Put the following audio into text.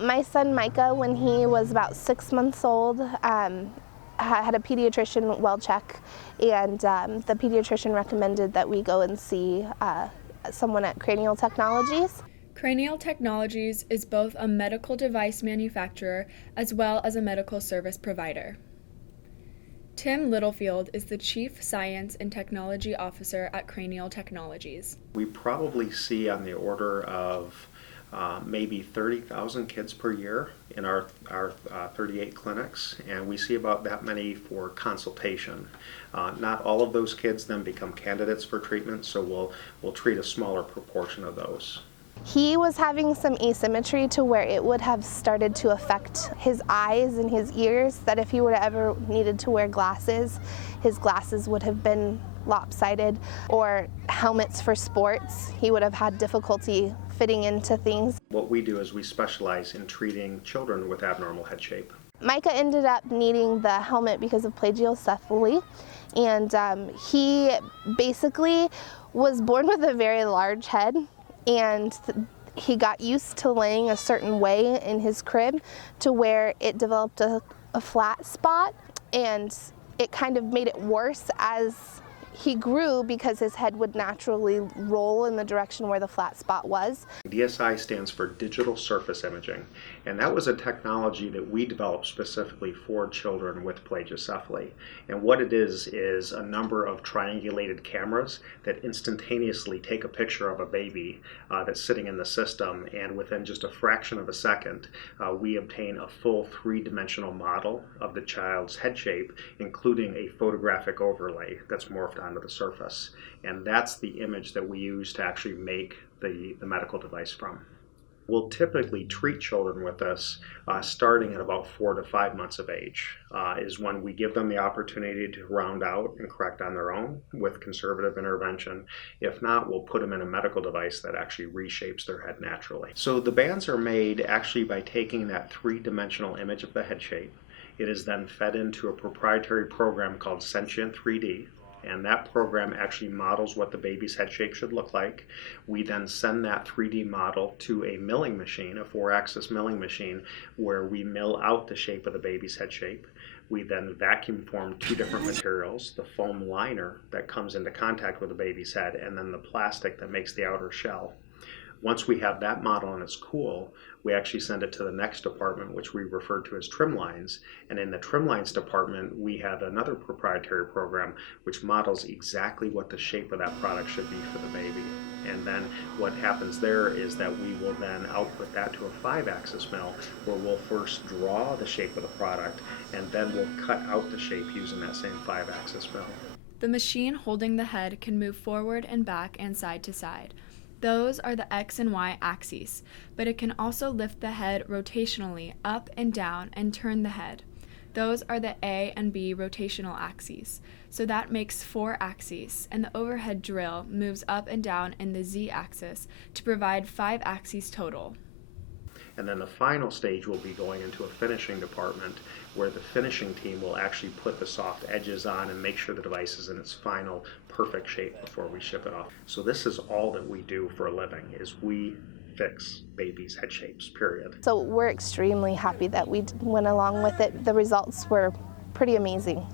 My son Micah, when he was about 6 months old, had a pediatrician well check, and the pediatrician recommended that we go and see someone at Cranial Technologies. Cranial Technologies is both a medical device manufacturer as well as a medical service provider. Tim Littlefield is the Chief Science and Technology Officer at Cranial Technologies. We probably see on the order of maybe 30,000 kids per year in our 38 clinics, and we see about that many for consultation. Not all of those kids then become candidates for treatment, so we'll treat a smaller proportion of those. He was having some asymmetry to where it would have started to affect his eyes and his ears, that if he would have ever needed to wear glasses, his glasses would have been lopsided, or helmets for sports. He would have had difficulty fitting into things. What we do is we specialize in treating children with abnormal head shape. Micah ended up needing the helmet because of plagiocephaly, and he basically was born with a very large head, and he got used to laying a certain way in his crib to where it developed a flat spot, and it kind of made it worse as he grew because his head would naturally roll in the direction where the flat spot was. DSI stands for Digital Surface Imaging, and that was a technology that we developed specifically for children with plagiocephaly. And what it is a number of triangulated cameras that instantaneously take a picture of a baby that's sitting in the system, and within just a fraction of a second, we obtain a full three-dimensional model of the child's head shape, including a photographic overlay that's morphed onto the surface. And that's the image that we use to actually make the medical device from. We'll typically treat children with this starting at about 4 to 5 months of age, is when we give them the opportunity to round out and correct on their own with conservative intervention. If not, we'll put them in a medical device that actually reshapes their head naturally. So the bands are made actually by taking that three-dimensional image of the head shape. It is then fed into a proprietary program called Sentient 3D. And that program actually models what the baby's head shape should look like. We then send that 3D model to a milling machine, a 4-axis milling machine, where we mill out the shape of the baby's head shape. We then vacuum form 2 different materials, the foam liner that comes into contact with the baby's head, and then the plastic that makes the outer shell. Once we have that model and it's cool, we actually send it to the next department, which we refer to as trim lines. And in the trim lines department, we have another proprietary program which models exactly what the shape of that product should be for the baby. And then what happens there is that we will then output that to a 5-axis mill, where we'll first draw the shape of the product, and then we'll cut out the shape using that same 5-axis mill. The machine holding the head can move forward and back and side to side. Those are the X and Y axes, but it can also lift the head rotationally up and down and turn the head. Those are the A and B rotational axes. So that makes 4 axes, and the overhead drill moves up and down in the Z axis to provide 5 axes total. And then the final stage will be going into a finishing department, where the finishing team will actually put the soft edges on and make sure the device is in its final perfect shape before we ship it off. So this is all that we do for a living, is we fix babies' head shapes, period. So we're extremely happy that we went along with it. The results were pretty amazing.